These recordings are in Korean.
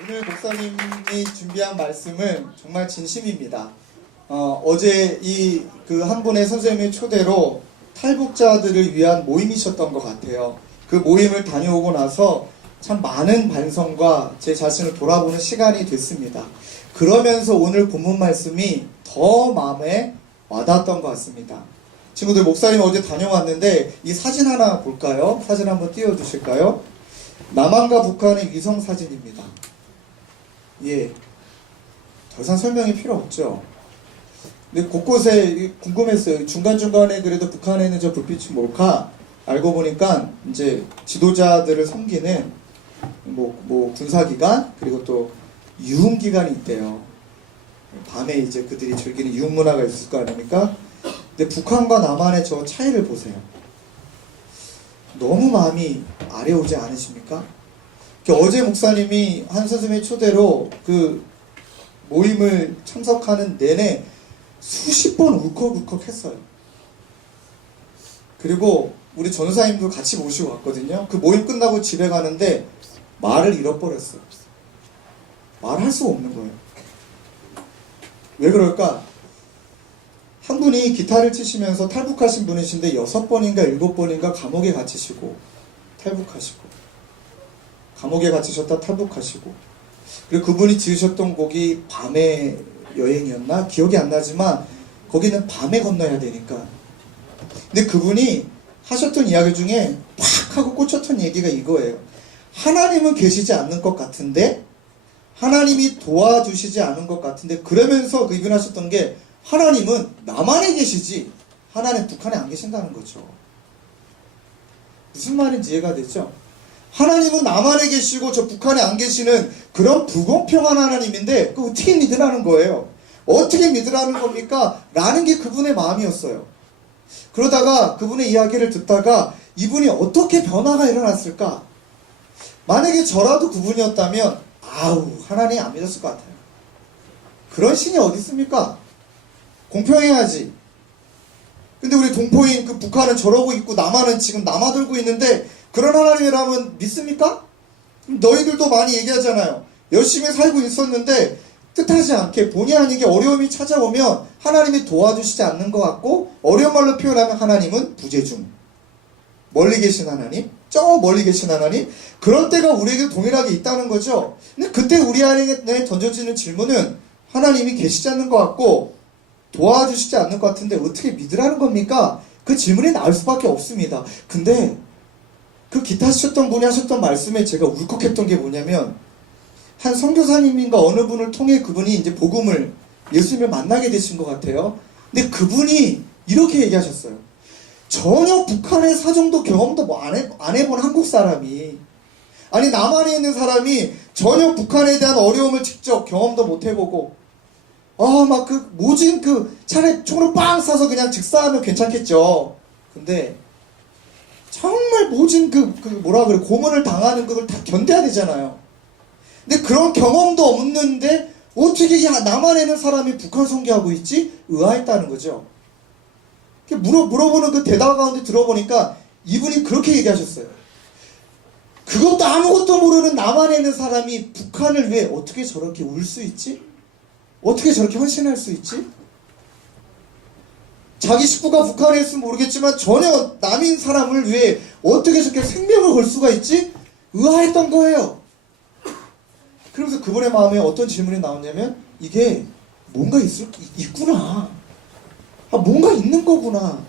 오늘 목사님이 준비한 말씀은 정말 진심입니다. 어제 한 분의 선생님의 초대로 탈북자들을 위한 모임이셨던 것 같아요. 그 모임을 다녀오고 나서 참 많은 반성과 제 자신을 돌아보는 시간이 됐습니다. 그러면서 오늘 본문 말씀이 더 마음에 와닿았던 것 같습니다. 친구들, 목사님 어제 다녀왔는데 이 사진 하나 볼까요? 사진 한번 띄워주실까요? 남한과 북한의 위성 사진입니다. 예, 더 이상 설명이 필요 없죠. 근데 곳곳에 궁금했어요. 중간중간에 그래도 북한에 있는 저 불빛이 뭘까? 알고 보니까 이제 지도자들을 섬기는 군사기관, 그리고 또 유흥기관이 있대요. 밤에 이제 그들이 즐기는 유흥문화가 있을 거 아닙니까? 근데 북한과 남한의 저 차이를 보세요. 너무 마음이 아래오지 않으십니까? 어제 목사님이 한 선생님의 초대로 그 모임을 참석하는 내내 수십 번 울컥울컥 했어요. 그리고 우리 전사님도 같이 모시고 왔거든요. 그 모임 끝나고 집에 가는데 말을 잃어버렸어요. 말할 수가 없는 거예요. 왜 그럴까? 한 분이 기타를 치시면서 탈북하신 분이신데 6번인가 7번인가 감옥에 갇히시고 탈북하시고, 감옥에 갇히셨다 탈북하시고, 그리고 그분이 지으셨던 곡이 밤의 여행이었나? 기억이 안 나지만 거기는 밤에 건너야 되니까. 근데 그분이 하셨던 이야기 중에 팍 하고 꽂혔던 얘기가 이거예요. 하나님은 계시지 않는 것 같은데, 하나님이 도와주시지 않은 것 같은데, 그러면서 그분 하셨던 게, 하나님은 남한에 계시지 하나님 북한에 안 계신다는 거죠. 무슨 말인지 이해가 되죠? 하나님은 남한에 계시고 저 북한에 안 계시는 그런 불공평한 하나님인데 그거 어떻게 믿으라는 거예요? 어떻게 믿으라는 겁니까? 라는 게 그분의 마음이었어요. 그러다가 그분의 이야기를 듣다가 이분이 어떻게 변화가 일어났을까? 만약에 저라도 그분이었다면 하나님 안 믿었을 것 같아요. 그런 신이 어디 있습니까? 공평해야지. 근데 우리 동포인 그 북한은 저러고 있고 남한은 지금 남아들고 있는데 그런 하나님이라면 믿습니까? 너희들도 많이 얘기하잖아요. 열심히 살고 있었는데 뜻하지 않게 본의 아니게 어려움이 찾아오면 하나님이 도와주시지 않는 것 같고, 어려운 말로 표현하면 하나님은 부재중. 멀리 계신 하나님, 저 멀리 계신 하나님, 그런 때가 우리에게 동일하게 있다는 거죠. 근데 그때 우리 안에 던져지는 질문은 하나님이 계시지 않는 것 같고 도와주시지 않는 것 같은데 어떻게 믿으라는 겁니까? 그 질문이 나올 수밖에 없습니다. 근데 그 기타 치셨던 분이 하셨던 말씀에 제가 울컥했던 게 뭐냐면, 한 선교사님인가 어느 분을 통해 그분이 이제 복음을, 예수님을 만나게 되신 것 같아요. 근데 그분이 이렇게 얘기하셨어요. 전혀 북한의 사정도 경험도 안 해본 한국 사람이, 아니 남한에 있는 사람이 전혀 북한에 대한 어려움을 직접 경험도 못 해보고, 모진 차라리 총으로 빵 쏴서 그냥 즉사하면 괜찮겠죠. 근데 정말 모진 고문을 당하는 그걸 다 견뎌야 되잖아요. 근데 그런 경험도 없는데 어떻게 남한에 있는 사람이 북한 선교하고 있지? 의아했다는 거죠. 물어보는 그 대답 가운데 들어보니까 이분이 그렇게 얘기하셨어요. 그것도 아무것도 모르는 남한에 있는 사람이 북한을 왜 어떻게 저렇게 울 수 있지? 어떻게 저렇게 헌신할 수 있지? 자기 식구가 북한에 있으면 모르겠지만 전혀 남인 사람을 왜 어떻게 저렇게 생명을 걸 수가 있지? 의아했던 거예요. 그러면서 그분의 마음에 어떤 질문이 나왔냐면, 이게 뭔가 있구나. 뭔가 있는 거구나.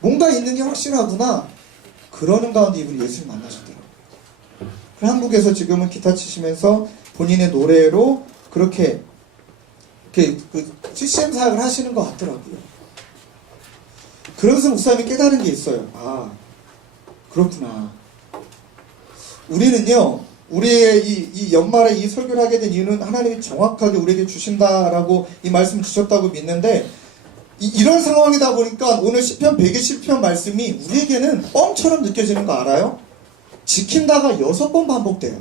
뭔가 있는 게 확실하구나. 그러는 가운데 이분이 예수를 만나셨더라고요. 한국에서 지금은 기타 치시면서 본인의 노래로 그렇게 CCM 사역을 하시는 것 같더라고요. 그러면서 목사님이 깨달은 게 있어요. 그렇구나. 우리는요, 우리의 이 연말에 이 설교를 하게 된 이유는 하나님이 정확하게 우리에게 주신다라고 이 말씀을 주셨다고 믿는데, 이런 상황이다 보니까 오늘 시편 120편 말씀이 우리에게는 뻥처럼 느껴지는 거 알아요? 지킨다가 6번 반복돼요.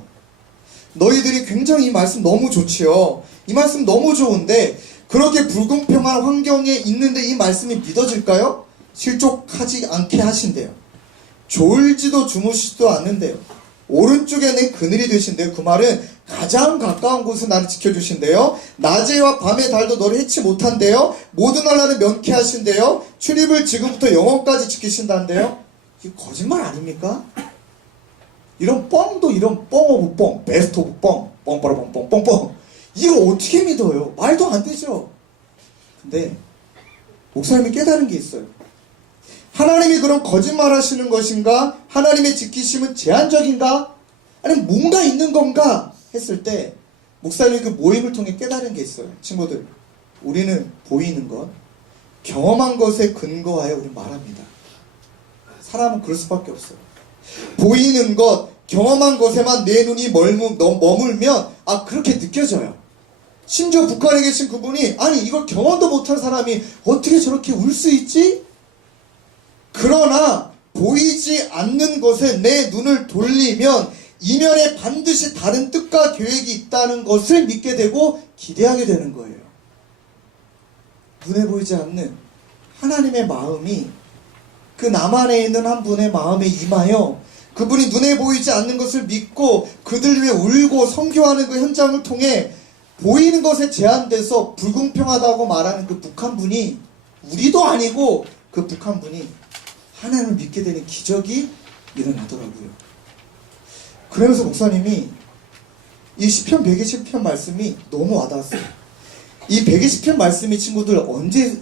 너희들이 굉장히 이 말씀 너무 좋지요. 이 말씀 너무 좋은데 그렇게 불공평한 환경에 있는데 이 말씀이 믿어질까요? 실족하지 않게 하신대요. 졸지도 주무시지도 않는데요. 오른쪽에 내 그늘이 되신대요. 그 말은 가장 가까운 곳은 나를 지켜주신대요. 낮에와 밤의 달도 너를 해치 못한대요. 모든 날라는 면케하신대요. 출입을 지금부터 영원까지 지키신다는데요. 이거 거짓말 아닙니까? 이런 뻥도 이런 뻥 오브 뻥, 베스트 오브 뻥, 뻥빠라 뻥뻥 뻥뻥. 이거 어떻게 믿어요? 말도 안 되죠. 근데 목사님이 깨달은 게 있어요. 하나님이 그런 거짓말 하시는 것인가? 하나님의 지키심은 제한적인가? 아니면 뭔가 있는 건가? 했을 때 목사님이 그 모임을 통해 깨달은 게 있어요. 친구들, 우리는 보이는 것, 경험한 것에 근거하여 우리는 말합니다. 사람은 그럴 수밖에 없어요. 보이는 것, 경험한 것에만 내 눈이 머물면 그렇게 느껴져요. 심지어 북한에 계신 그분이 아니 이걸 경험도 못한 사람이 어떻게 저렇게 울 수 있지? 그러나 보이지 않는 것에 내 눈을 돌리면 이면에 반드시 다른 뜻과 계획이 있다는 것을 믿게 되고 기대하게 되는 거예요. 눈에 보이지 않는 하나님의 마음이 그 남한에 있는 한 분의 마음에 임하여 그분이 눈에 보이지 않는 것을 믿고 그들 위해 울고 선교하는 그 현장을 통해 보이는 것에 제한돼서 불공평하다고 말하는 그 북한분이 우리도 아니고 그 북한분이 하나님을 믿게 되는 기적이 일어나더라고요. 그러면서 목사님이 이 시편 120편 말씀이 너무 와닿았어요. 이 120편 말씀이 친구들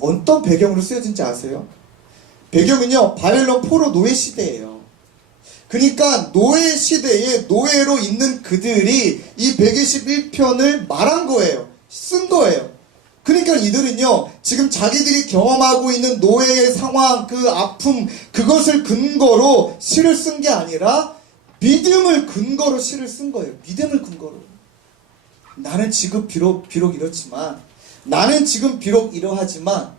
어떤 배경으로 쓰여진지 아세요? 배경은요, 바벨론 포로 노예 시대예요. 그러니까 노예 시대에 노예로 있는 그들이 이 121편을 말한 거예요. 쓴 거예요. 그러니까 이들은요, 지금 자기들이 경험하고 있는 노예의 상황, 그 아픔, 그것을 근거로 시를 쓴 게 아니라 믿음을 근거로 시를 쓴 거예요. 믿음을 근거로. 나는 지금 비록 이렇지만, 나는 지금 비록 이러하지만,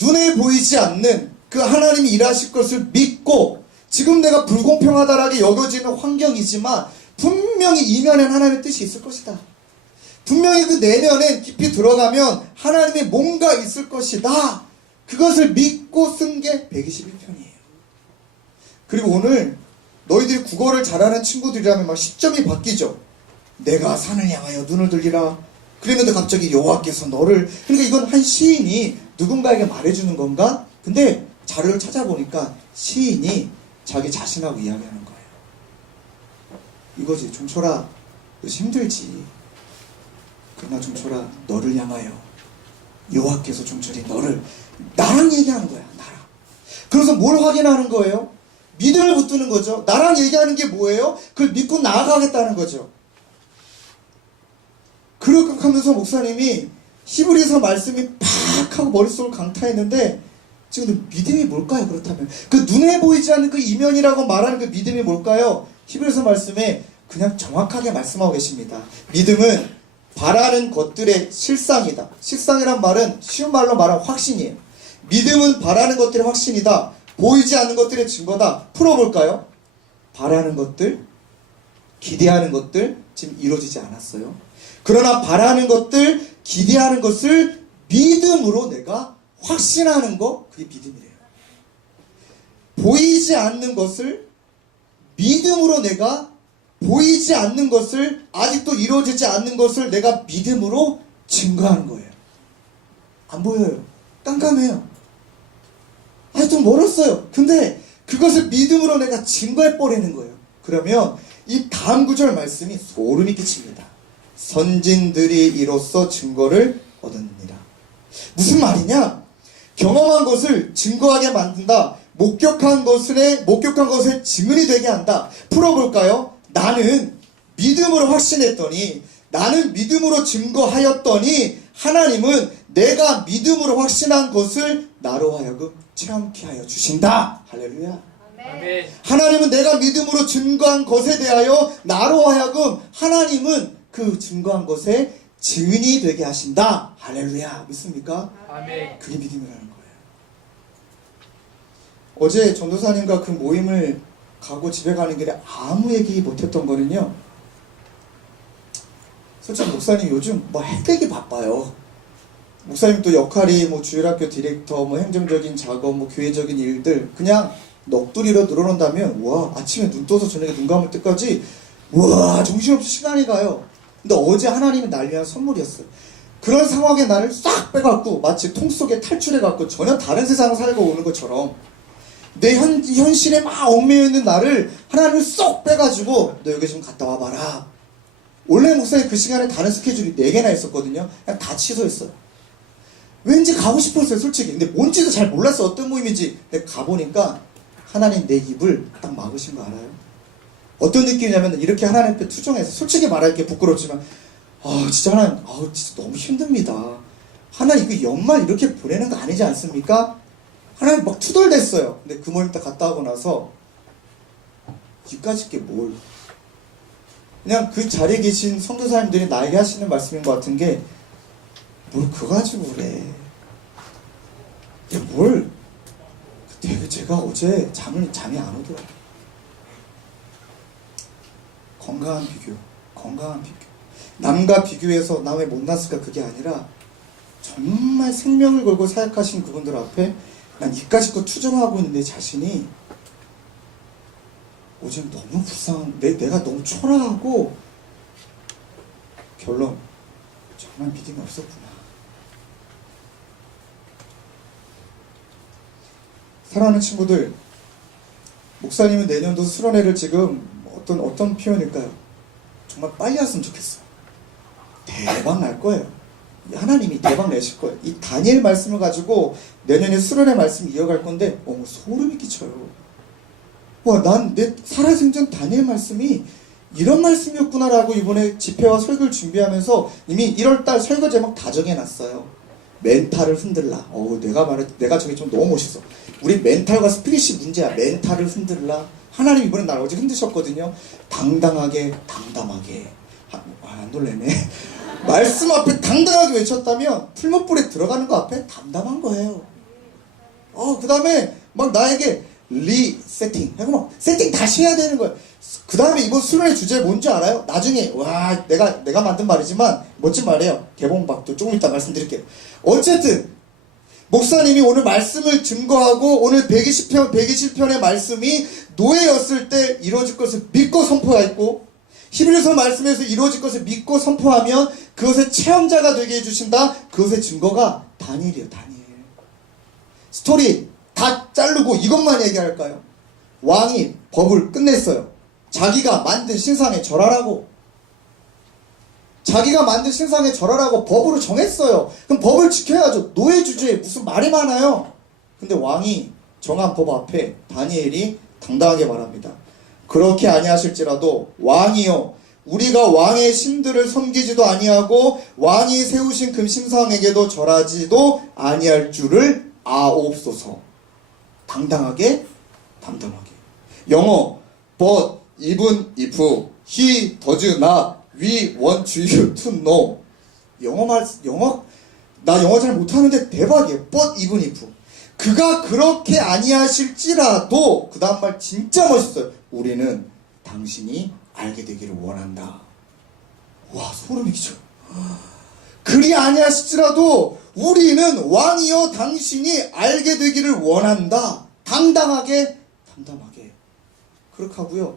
눈에 보이지 않는 그 하나님이 일하실 것을 믿고, 지금 내가 불공평하다라고 여겨지는 환경이지만, 분명히 이면엔 하나님의 뜻이 있을 것이다. 분명히 그 내면에 깊이 들어가면 하나님의 뭔가 있을 것이다. 그것을 믿고 쓴 게 121편이에요. 그리고 오늘 너희들이 국어를 잘하는 친구들이라면 막 시점이 바뀌죠. 내가 산을 향하여 눈을 들리라. 그랬는데 갑자기 여호와께서 너를. 그러니까 이건 한 시인이 누군가에게 말해주는 건가? 근데 자료를 찾아보니까 시인이 자기 자신하고 이야기하는 거예요. 이거지. 종철아, 요즘 힘들지. 그러나 종철아, 너를 향하여 여호와께서 종철이 너를 나랑 얘기하는 거야. 나랑. 그래서 뭘 확인하는 거예요? 믿음을 붙드는 거죠. 나랑 얘기하는 게 뭐예요? 그걸 믿고 나아가겠다는 거죠. 그렇게 하면서 목사님이 히브리서 말씀이 팍 하고 머릿속을 강타했는데, 지금 믿음이 뭘까요? 그렇다면 그 눈에 보이지 않는 그 이면이라고 말하는 그 믿음이 뭘까요? 히브리서 말씀에 그냥 정확하게 말씀하고 계십니다. 믿음은 바라는 것들의 실상이다. 실상이란 말은 쉬운 말로 말하면 확신이에요. 믿음은 바라는 것들의 확신이다. 보이지 않는 것들의 증거다. 풀어볼까요? 바라는 것들, 기대하는 것들 지금 이루어지지 않았어요. 그러나 바라는 것들, 기대하는 것을 믿음으로 내가 확신하는 거, 그게 믿음이래요. 보이지 않는 것을 믿음으로 내가 보이지 않는 것을, 아직도 이루어지지 않는 것을 내가 믿음으로 증거하는 거예요. 안 보여요. 깜깜해요. 아직도 멀었어요. 근데 그것을 믿음으로 내가 증거해버리는 거예요. 그러면 이 다음 구절 말씀이 소름이 끼칩니다. 선진들이 이로써 증거를 얻었느니라. 무슨 말이냐? 경험한 것을 증거하게 만든다. 목격한 것에 증언이 되게 한다. 풀어볼까요? 나는 믿음으로 확신했더니, 나는 믿음으로 증거하였더니, 하나님은 내가 믿음으로 확신한 것을 나로 하여금 체험케 하여 주신다. 할렐루야. 아멘. 하나님은 내가 믿음으로 증거한 것에 대하여 나로 하여금 하나님은 그 증거한 것에 증인이 되게 하신다. 할렐루야. 믿습니까? 아멘. 그게 믿음이라는 거예요. 어제 전도사님과 그 모임을 가고 집에 가는 길에 아무 얘기 못했던 거는요, 솔직히 목사님 요즘 해되게 바빠요. 목사님 또 역할이 주일학교 디렉터, 행정적인 작업, 교회적인 일들, 그냥 넋두리로 늘어난다면 와 아침에 눈 떠서 저녁에 눈 감을 때까지 와 정신없이 시간이 가요. 근데 어제 하나님이 날 위한 선물이었어요. 그런 상황에 나를 싹 빼갖고 마치 통 속에 탈출해갖고 전혀 다른 세상을 살고 오는 것처럼 내 현실에 막 얽매여 있는 나를 하나님을 쏙 빼가지고 너 여기 좀 갔다 와봐라. 원래 목사님 그 시간에 다른 스케줄이 4개나 있었거든요. 그냥 다 취소했어요. 왠지 가고 싶었어요 솔직히. 근데 뭔지도 잘 몰랐어 어떤 모임인지. 근데 가보니까 하나님 내 입을 딱 막으신 거 알아요? 어떤 느낌이냐면 이렇게 하나님 앞에 투정해서 솔직히 말할게 부끄럽지만 진짜 하나님 진짜 너무 힘듭니다. 하나님 이거 연말 이렇게 보내는 거 아니지 않습니까? 하나님 막 투덜댔어요. 근데 그 모임 딱 갔다 오고 나서 이까짓 게 뭘 그냥 그 자리에 계신 선교사님들이 나에게 하시는 말씀인 것 같은 게 뭘 그거 가지고 그래. 뭘 제가 어제 잠이 안 오더라. 건강한 비교. 남과 비교해서 나 왜 못났을까 그게 아니라 정말 생명을 걸고 사역하신 그분들 앞에 난 이까짓 거 투정하고 있는 내 자신이 어제 너무 불쌍한 내가 너무 초라하고 결론 정말 믿음이 없었구나. 사랑하는 친구들, 목사님은 내년도 수련회를 지금 어떤 표현일까요? 정말 빨리 왔으면 좋겠어. 대박 날 거예요. 하나님이 대박 내실 거예요. 이 다니엘 말씀을 가지고 내년에 수련회 말씀 이어갈 건데 소름이 끼쳐요. 와, 난 내 살아생전 다니엘 말씀이 이런 말씀이었구나라고 이번에 집회와 설교를 준비하면서 이미 1월달 설교 제목 다 정해놨어요. 멘탈을 흔들라. 내가 저게 좀 너무 멋있어. 우리 멘탈과 스피릿이 문제야. 멘탈을 흔들라. 하나님 이번에 날 어제 흔드셨거든요. 당당하게 담담하게. 안 놀래네. 말씀 앞에 당당하게 외쳤다면 풀무불에 들어가는 거 앞에 담담한 거예요. 그 다음에 막 나에게 리세팅 하고 막 세팅 다시 해야 되는 거예요. 그 다음에 이번 수련의 주제 뭔지 알아요? 나중에 내가 만든 말이지만 멋진 말이에요. 개봉박도 조금 이따 말씀드릴게요. 어쨌든 목사님이 오늘 말씀을 증거하고 오늘 120편의 말씀이 노예였을 때 이루어질 것을 믿고 선포했고 히브리서 말씀에서 이루어질 것을 믿고 선포하면 그것의 체험자가 되게 해주신다. 그것의 증거가 다니엘이에요. 다니엘. 스토리 다 자르고 이것만 얘기할까요? 왕이 법을 끝냈어요. 자기가 만든 신상에 절하라고. 자기가 만든 신상에 절하라고 법으로 정했어요. 그럼 법을 지켜야죠. 노예 주제에 무슨 말이 많아요. 근데 왕이 정한 법 앞에 다니엘이 당당하게 말합니다. 그렇게 아니하실지라도 왕이요 우리가 왕의 신들을 섬기지도 아니하고 왕이 세우신 금신상에게도 절하지도 아니할 줄을 아옵소서. 당당하게 담담하게. 영어 but, even, if, he does not, we want you to know. 나 영어 잘 못하는데 대박이에요. but, even, if. 그가 그렇게 아니하실지라도 그 다음 말 진짜 멋있어요. 우리는 당신이 알게 되기를 원한다. 와 소름이 끼쳐. 그리 아니하실지라도 우리는 왕이여 당신이 알게 되기를 원한다. 당당하게 담담하게. 그렇게 하고요.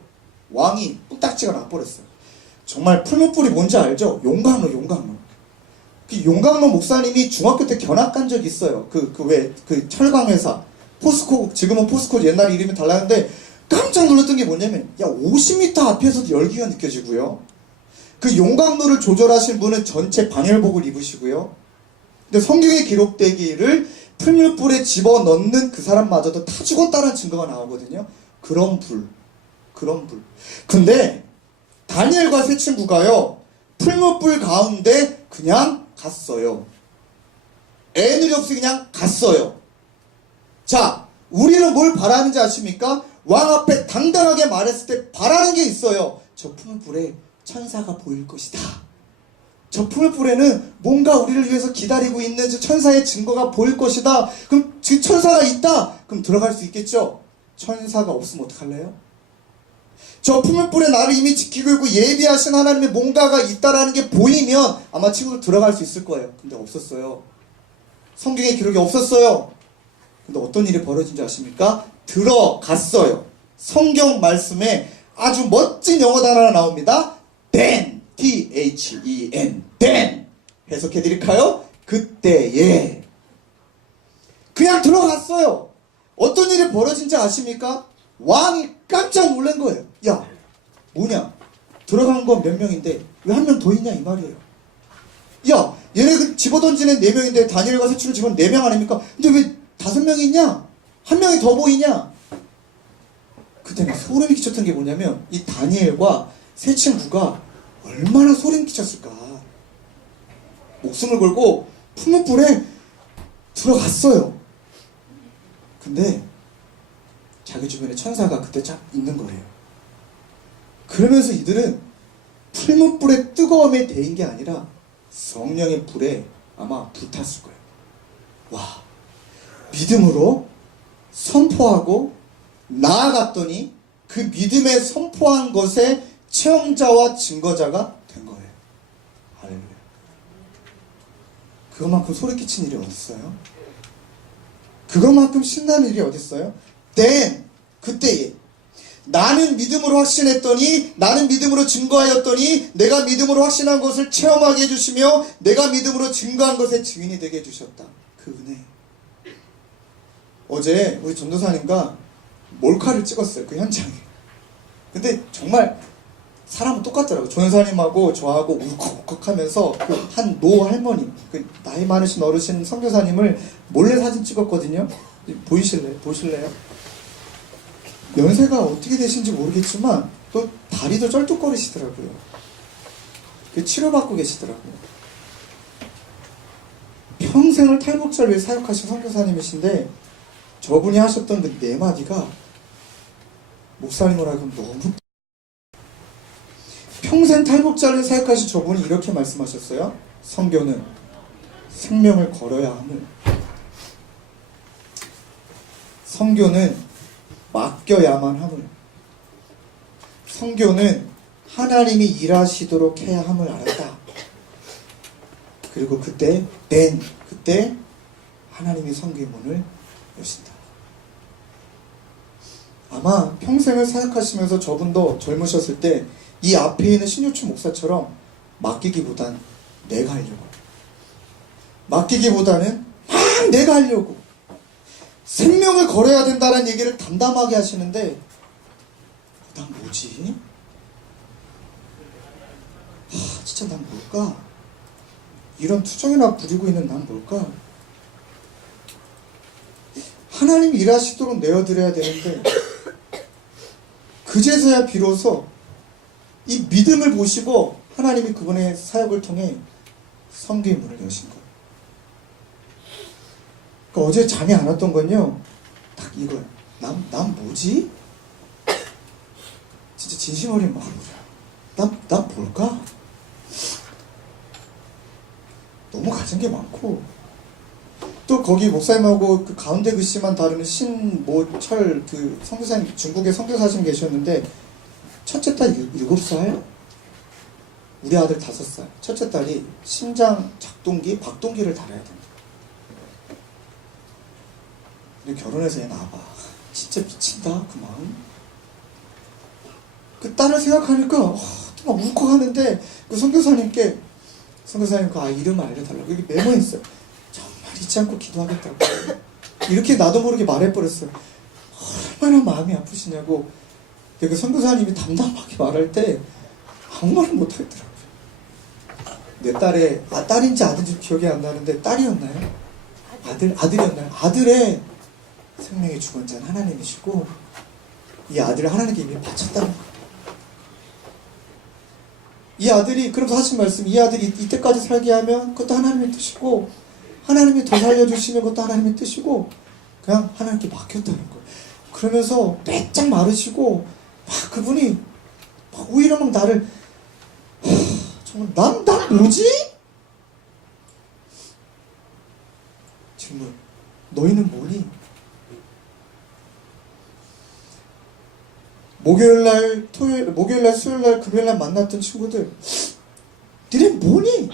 왕이 뚝딱지가 나버렸어요. 정말 풀무불이 뭔지 알죠? 용광로. 그 용광로 목사님이 중학교 때 견학 간 적이 있어요. 그 철강회사 포스코, 지금은 포스코 옛날 이름이 달랐는데 깜짝 놀랐던 게 뭐냐면 50m 앞에서도 열기가 느껴지고요. 그 용광로를 조절하신 분은 전체 방열복을 입으시고요. 근데 성경에 기록되기를 풀무불에 집어넣는 그 사람마저도 다 죽었다는 증거가 나오거든요. 그런 불. 근데 다니엘과 세 친구가요. 풀무불 가운데 그냥 갔어요. 애누리 없이 그냥 갔어요. 자, 우리는 뭘 바라는지 아십니까? 왕 앞에 당당하게 말했을 때 바라는 게 있어요. 저 풀무불에 천사가 보일 것이다. 저 풀무불에는 뭔가 우리를 위해서 기다리고 있는 저 천사의 증거가 보일 것이다. 그럼 지금 천사가 있다. 그럼 들어갈 수 있겠죠? 천사가 없으면 어떡할래요? 저 풀무불에 나를 이미 지키고 있고 예비하신 하나님의 뭔가가 있다라는 게 보이면 아마 친구들 들어갈 수 있을 거예요. 근데 없었어요. 성경에 기록이 없었어요. 근데 어떤 일이 벌어진지 아십니까? 들어갔어요. 성경 말씀에 아주 멋진 영어 단어가 나옵니다. then, T-H-E-N, then. 해석해 드릴까요? 그때에. 그냥 들어갔어요. 어떤 일이 벌어진지 아십니까? 왕이 깜짝 놀란 거예요. 야, 뭐냐? 들어간 건 몇 명인데 왜 한 명 더 있냐 이 말이에요. 야, 얘네 그 집어던지는 4명인데 다니엘과 세출을 집은 4명 아닙니까? 근데 왜 5명이 있냐? 한 명이 더 보이냐? 그때는 소름이 끼쳤던 게 뭐냐면 이 다니엘과 세 친구가 얼마나 소름 끼쳤을까. 목숨을 걸고 풀무불에 들어갔어요. 근데 자기 주변에 천사가 그때 쫙 있는 거예요. 그러면서 이들은 풀무불의 뜨거움에 데인 게 아니라 성령의 불에 아마 불탔을 거예요. 와, 믿음으로 선포하고 나아갔더니 그 믿음에 선포한 것의 체험자와 증거자가 된 거예요. 할렐루야. 그것만큼 소리 끼친 일이 어딨어요? 그것만큼 신나는 일이 어딨어요? then, 그때에 나는 믿음으로 확신했더니, 나는 믿음으로 증거하였더니, 내가 믿음으로 확신한 것을 체험하게 해주시며 내가 믿음으로 증거한 것의 증인이 되게 해주셨다. 그 은혜. 어제 우리 전도사님과 몰카를 찍었어요. 그 현장에. 근데 정말 사람은 똑같더라고요. 전도사님하고 저하고 울컥울컥 하면서 그 한 노 할머니, 그 나이 많으신 어르신 선교사님을 몰래 사진 찍었거든요. 보실래요? 연세가 어떻게 되신지 모르겠지만 또 다리도 쩔뚝거리시더라고요. 그 치료받고 계시더라고요. 평생을 탈북자를 위해 사역하신 선교사님이신데 저분이 하셨던 그 4마디가 목사님으로 하여금 너무 평생 탈북자를 사역하신 저분이 이렇게 말씀하셨어요. 선교는 생명을 걸어야 함을, 선교는 맡겨야만 함을, 선교는 하나님이 일하시도록 해야 함을 알았다. 그리고 그때 하나님이 선교의 문을 여신다. 아마 평생을 사역하시면서 저분도 젊으셨을 때 이 앞에 있는 신유춘 목사처럼 맡기기보단 내가 하려고, 맡기기보다는 막 내가 하려고 생명을 걸어야 된다는 얘기를 담담하게 하시는데 난 뭐지? 진짜 난 뭘까? 이런 투정이나 부리고 있는 난 뭘까? 하나님이 일하시도록 내어드려야 되는데 그제서야 비로소 이 믿음을 보시고 하나님이 그분의 사역을 통해 선교의 문을 여신 거예요. 그러니까 어제 잠이 안 왔던 건요, 딱 이거예요. 난 뭐지? 진짜 진심 어린 마음으로 난 뭘까? 너무 가진 게 많고, 또 거기 목사님하고 그 가운데 글씨만 다루는 신모철 그 선교사님, 중국에 선교사님 계셨는데 첫째 딸 7살, 우리 아들 5살. 첫째 딸이 심장 작동기, 박동기를 달아야 된다. 근데 결혼해서 애 낳아봐. 진짜 미친다 그 마음. 그 딸을 생각하니까 막 울컥하는데 그 선교사님께 선교사님 그 아이 이름을 알려달라고 여기 메모했어요. 정말 잊지 않고 기도하겠다고. 이렇게 나도 모르게 말해버렸어요. 얼마나 마음이 아프시냐고. 근데 그 선교사님이 담담하게 말할 때 아무 말을 못하겠더라고요. 내 딸의 딸인지 아들인지 기억이 안 나는데 딸이었나요? 아들이었나요? 아들의 생명의 주권자는 하나님이시고 이 아들을 하나님께 이미 바쳤다는 거예요. 이 아들이, 그러면서 하신 말씀, 이 아들이 이때까지 살게 하면 그것도 하나님의 뜻이고 하나님이 더 살려주시면 그것도 하나님의 뜻이고 그냥 하나님께 맡겼다는 거예요. 그러면서 빼짝 마르시고 막 그분이 막 오히려 막 나를 정말 난 뭐지? 질문. 너희는 뭐니? 목요일날, 목요일날, 수요일날, 금요일날 만났던 친구들, 니네 뭐니?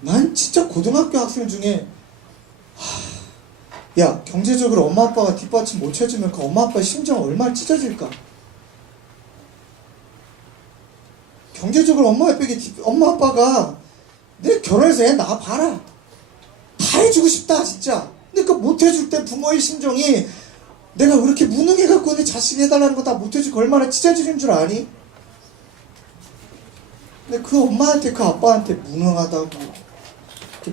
난 진짜 고등학교 학생 중에 야, 경제적으로 엄마 아빠가 뒷받침 못 해주면 그 엄마 아빠의 심정 얼마나 찢어질까? 경제적으로 엄마 아빠가 내 결혼해서 애 낳아봐라. 다 해주고 싶다 진짜. 근데 그 못 해줄 때 부모의 심정이 내가 왜 이렇게 무능해갖고 내 자식이 해달라는 거 다 못 해주고 얼마나 찢어지는 줄 아니? 근데 그 엄마한테 그 아빠한테 무능하다고,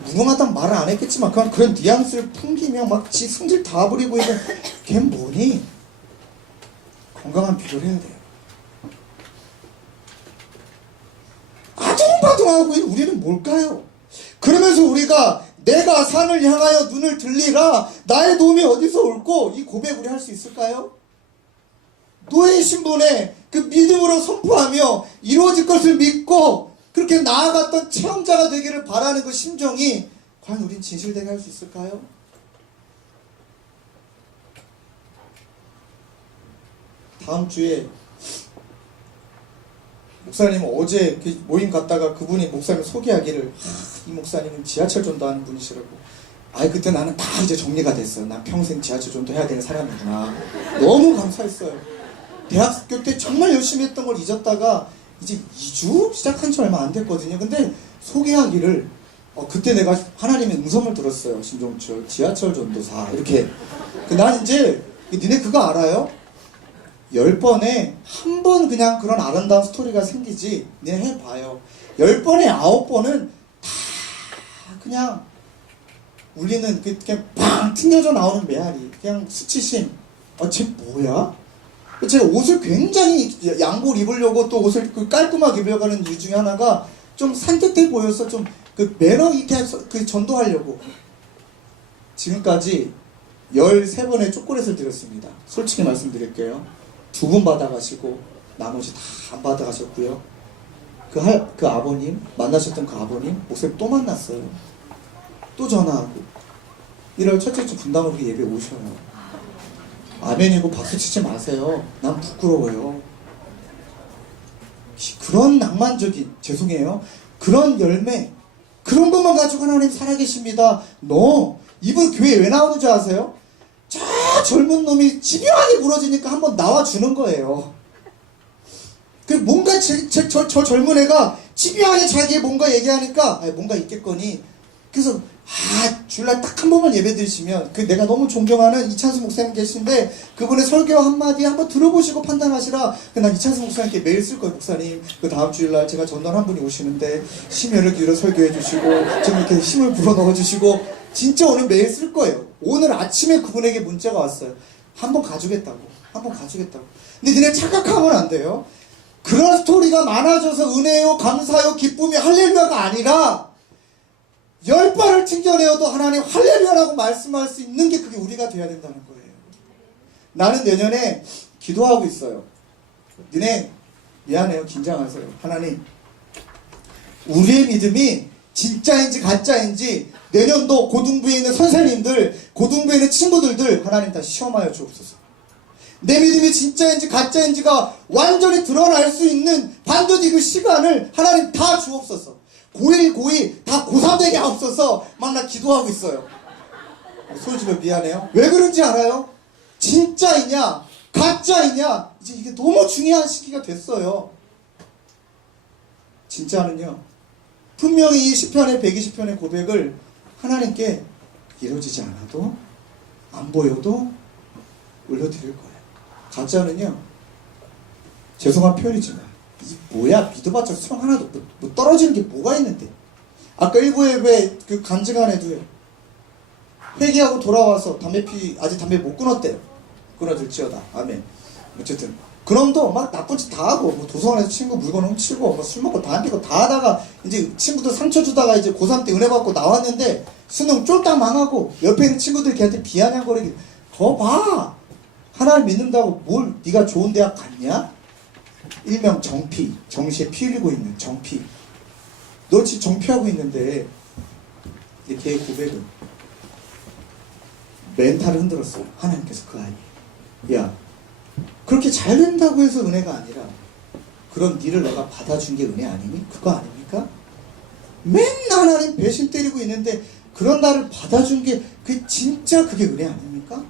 무능하다는 말은 안 했겠지만 그런 뉘앙스를 풍기며 막 지 성질 다 부리고 있는 걔 뭐니? 건강한 비교를 해야 돼요. 아둥바둥하고 우리는 뭘까요? 그러면서 우리가 내가 산을 향하여 눈을 들리라, 나의 도움이 어디서 올꼬, 이 고백 우리 할 수 있을까요? 노예 신분에 그 믿음으로 선포하며 이루어질 것을 믿고 그렇게 나아갔던 체험자가 되기를 바라는 그 심정이 과연 우린 진실되게 할 수 있을까요? 다음 주에 목사님은 어제 그 모임 갔다가 그분이 목사님 소개하기를, 이 목사님은 지하철 전도하는 분이시라고. 아이, 그때 나는 다 이제 정리가 됐어. 난 평생 지하철 전도 해야 되는 사람이구나. 너무 감사했어요. 대학교 때 정말 열심히 했던 걸 잊었다가 이제 2주 시작한 지 얼마 안 됐거든요. 근데 소개하기를, 그때 내가 하나님의 음성을 들었어요. 심종철 지하철 전도사 이렇게. 난 이제 니네 그거 알아요? 10번에 한 번 그냥 그런 아름다운 스토리가 생기지, 니네 해봐요. 10번에 9번은 다 그냥 울리는 그냥 팡 튕겨져 나오는 메아리, 그냥 수치심. 쟤 뭐야? 제가 옷을 굉장히 양복 입으려고 또 옷을 깔끔하게 입으려고 하는 이유 중에 하나가 좀 산뜻해 보여서 좀 그 매너 있게 그 전도하려고. 지금까지 13번의 초콜릿을 드렸습니다. 솔직히 말씀드릴게요. 2분 받아가시고 나머지 다 안 받아가셨고요. 그 아버님, 만나셨던 그 아버님 목사님 또 만났어요. 또 전화하고 1월 첫째 주 분당으로 예배 오셔요. 아멘이고 박수 치지 마세요. 난 부끄러워요. 그런 낭만적인, 죄송해요, 그런 열매, 그런 것만 가지고 하나님 살아계십니다. 이분 교회 왜 나오는지 아세요? 저 젊은 놈이 집요하게 물어지니까 한번 나와주는 거예요. 뭔가 저 젊은 애가 집요하게 자기의 뭔가 얘기하니까 뭔가 있겠거니. 그래서 주일날 딱 한 번만 예배 드리시면, 내가 너무 존경하는 이찬수 목사님 계신데 그분의 설교 한마디 한번 들어보시고 판단하시라. 난 이찬수 목사님께 메일 쓸 거예요. 목사님, 다음 주일날 제가 전도한 한 분이 오시는데 심혈을 기울여 설교해 주시고 좀 이렇게 힘을 불어넣어 주시고, 진짜 오늘 메일 쓸 거예요. 오늘 아침에 그분에게 문자가 왔어요. 한번 가주겠다고. 근데 니네 착각하면 안 돼요. 그런 스토리가 많아져서 은혜요, 감사요, 기쁨이 할렐루야가 아니라 10발을 튕겨내어도 하나님 할렐루야라고 말씀할 수 있는 게, 그게 우리가 돼야 된다는 거예요. 나는 내년에 기도하고 있어요. 니네 미안해요, 긴장하세요. 하나님, 우리의 믿음이 진짜인지 가짜인지 내년도 고등부에 있는 선생님들, 고등부에 있는 친구들들 하나님 다 시험하여 주옵소서. 내 믿음이 진짜인지 가짜인지가 완전히 드러날 수 있는 반드시 그 시간을 하나님 다 주옵소서. 고1, 고2 다 고3 되게 하옵소서. 막 나 기도하고 있어요. 소리질러 미안해요. 왜 그런지 알아요? 진짜이냐 가짜이냐, 이제 이게 너무 중요한 시기가 됐어요. 진짜는요, 분명히 이 시편의 120편의 고백을 하나님께 이루어지지 않아도 안 보여도 올려드릴 거예요. 가짜는요, 죄송한 표현이지만 이 뭐야, 믿어봤자 수명 하나도 뭐 떨어지는 게 뭐가 있는데. 아까 일부 예배 그 간증한애도요, 회개하고 돌아와서 아직 담배 못 끊었대요. 끊어질지어다. 아멘. 어쨌든 그럼도 막 나쁜 짓 다 하고, 도서관에서 친구 물건 훔치고 술 먹고 담배 피고 다 하다가 이제 친구들 상처 주다가 이제 고3 때 은혜 받고 나왔는데 수능 쫄딱 망하고 옆에 있는 친구들 걔한테 비아냥거리기. 거 봐, 하나님 믿는다고 뭘 네가 좋은 대학 갔냐? 일명 정피, 정시에 피 흘리고 있는 정피. 너 지금 정피하고 있는데. 걔의 고백은 멘탈을 흔들었어요. 하나님께서 그 아이, 야, 그렇게 잘 된다고 해서 은혜가 아니라 그런 니를 내가 받아준 게 은혜 아니니? 그거 아닙니까? 맨날 하나님 배신 때리고 있는데 그런 나를 받아준 게 그게 진짜 그게 은혜 아닙니까?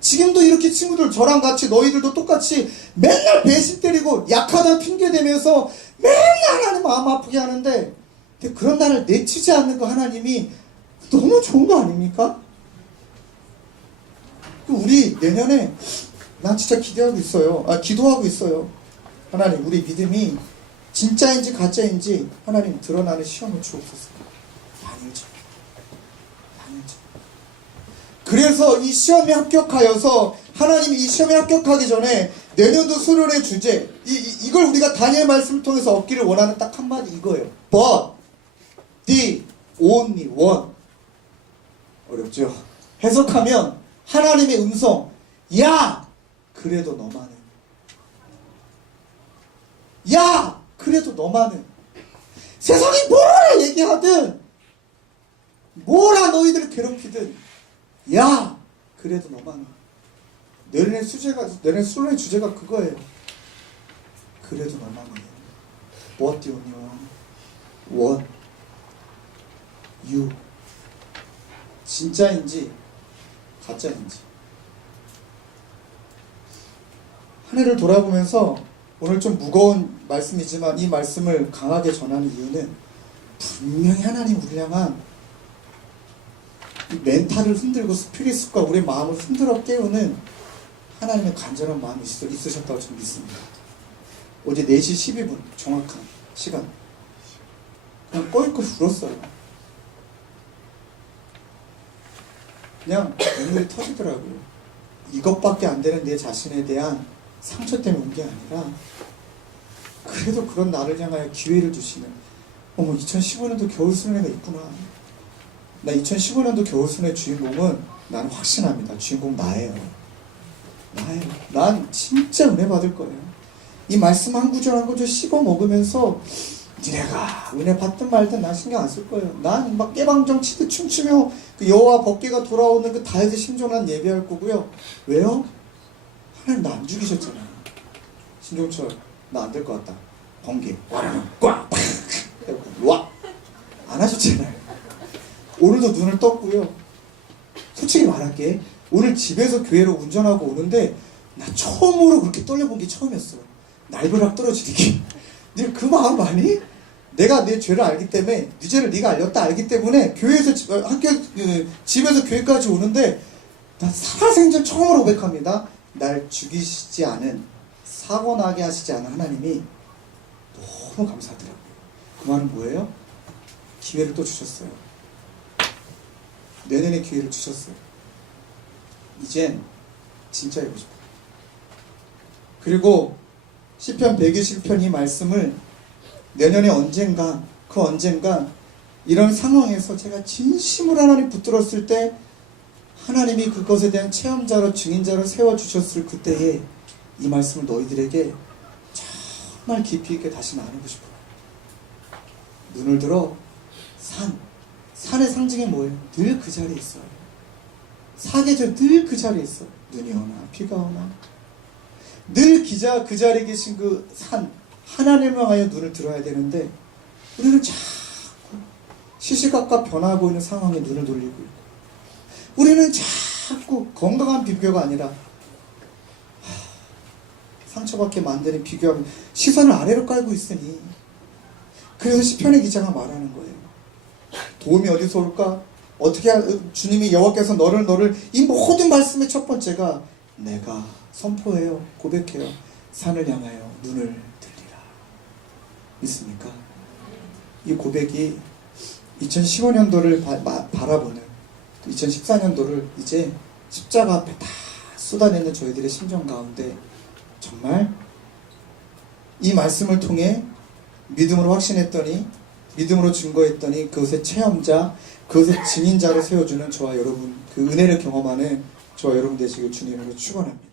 지금도 이렇게 친구들 저랑 같이 너희들도 똑같이 맨날 배신 때리고 약하다 핑계대면서 맨날 하나님 마음 아프게 하는데, 근데 그런 나를 내치지 않는 거 하나님이 너무 좋은 거 아닙니까? 우리 내년에 난 진짜 기대하고 있어요. 기도하고 있어요. 하나님, 우리 믿음이 진짜인지 가짜인지 하나님 드러나는 시험을 주옵소서. 아니죠. 그래서 이 시험에 합격하여서 하나님이 이 시험에 합격하기 전에 내년도 수련의 주제, 이걸 우리가 다니엘 말씀을 통해서 얻기를 원하는 딱 한마디 이거예요. But the only one. 어렵죠? 해석하면 하나님의 음성, 야! 그래도 너만은. 야! 그래도 너만은. 세상이 뭐라 얘기하든 뭐라 너희들을 괴롭히든, 야! 그래도 너만은. 내년의 수련의 주제가 그거예요. 그래도 너만은. What do you want? What? You. 진짜인지 가짜인지. 한 해를 돌아보면서 오늘 좀 무거운 말씀이지만 이 말씀을 강하게 전하는 이유는 분명히 하나님 우리를 향한 이 멘탈을 흔들고 스피릿과 우리의 마음을 흔들어 깨우는 하나님의 간절한 마음이 있으셨다고 저는 믿습니다. 어제 4시 12분 정확한 시간 그냥 꺼있고 울었어요. 그냥 눈물이 터지더라고요. 이것밖에 안 되는 내 자신에 대한 상처 때문에 온 게 아니라 그래도 그런 나를 향하여 기회를 주시는, 2015년도 겨울수련회가 있구나. 나 2015년도 겨울수련회 주인공은 나는 확신합니다. 주인공 나예요. 난 진짜 은혜 받을 거예요. 이 말씀 한 구절 한 구절 씹어 먹으면서 니네가 은혜 받든 말든 난 신경 안 쓸 거예요. 난 막 깨방정 치듯 춤추며 그 여호와 법궤가 돌아오는 그 다윗의 심정 난 예배할 거고요. 왜요? 하나님 나 안 죽이셨잖아요. 신종철 나 안 될 것 같다. 번개 와라랑 꽉 와! 안 하셨잖아요. 오늘도 눈을 떴고요. 솔직히 말할게. 오늘 집에서 교회로 운전하고 오는데 나 처음으로 그렇게 떨려본 게 처음이었어요. 날벼락 떨어지는 게. 네가 그 마음 아니? 내가 내 죄를 알기 때문에, 네 죄를 네가 알렸다 알기 때문에 교회에서 집에서 교회까지 오는데 나 살아생전 처음으로 고백합니다. 날 죽이시지 않은, 사고 나게 하시지 않은 하나님이 너무 감사하더라고요. 그 말은 뭐예요? 기회를 또 주셨어요. 내년에 기회를 주셨어요. 이젠 진짜 해보고 싶어요. 그리고 시편 121편 이 말씀을 내년에 언젠가, 그 언젠가 이런 상황에서 제가 진심으로 하나님 붙들었을 때 하나님이 그것에 대한 체험자로 증인자로 세워주셨을 그때에 이 말씀을 너희들에게 정말 깊이 있게 다시 나누고 싶어요. 눈을 들어 산의 상징이 뭐예요? 늘 그 자리에 있어요. 사계절 늘 그 자리에 있어요. 눈이 오나 비가 오나 늘 그 자리에 계신 그 산, 하나님을 향하여 눈을 들어야 되는데 우리는 자꾸 시시각각 변하고 있는 상황에 눈을 돌리고 있고, 우리는 자꾸 건강한 비교가 아니라 상처받게 만드는 비교하고 시선을 아래로 깔고 있으니, 그래서 시편의 기자가 말하는 거예요. 도움이 어디서 올까? 어떻게 주님이 여호와께서 너를 이 모든 말씀의 첫 번째가 내가 선포해요. 고백해요. 산을 향하여 눈을 들리라. 믿습니까? 이 고백이 2015년도를 바라보는 2014년도를 이제 십자가 앞에 다 쏟아내는 저희들의 심정 가운데 정말 이 말씀을 통해 믿음으로 확신했더니, 믿음으로 증거했더니 그것의 체험자, 그것의 증인자로 세워주는 저와 여러분, 그 은혜를 경험하는 저와 여러분 되시길 주님으로 축원합니다.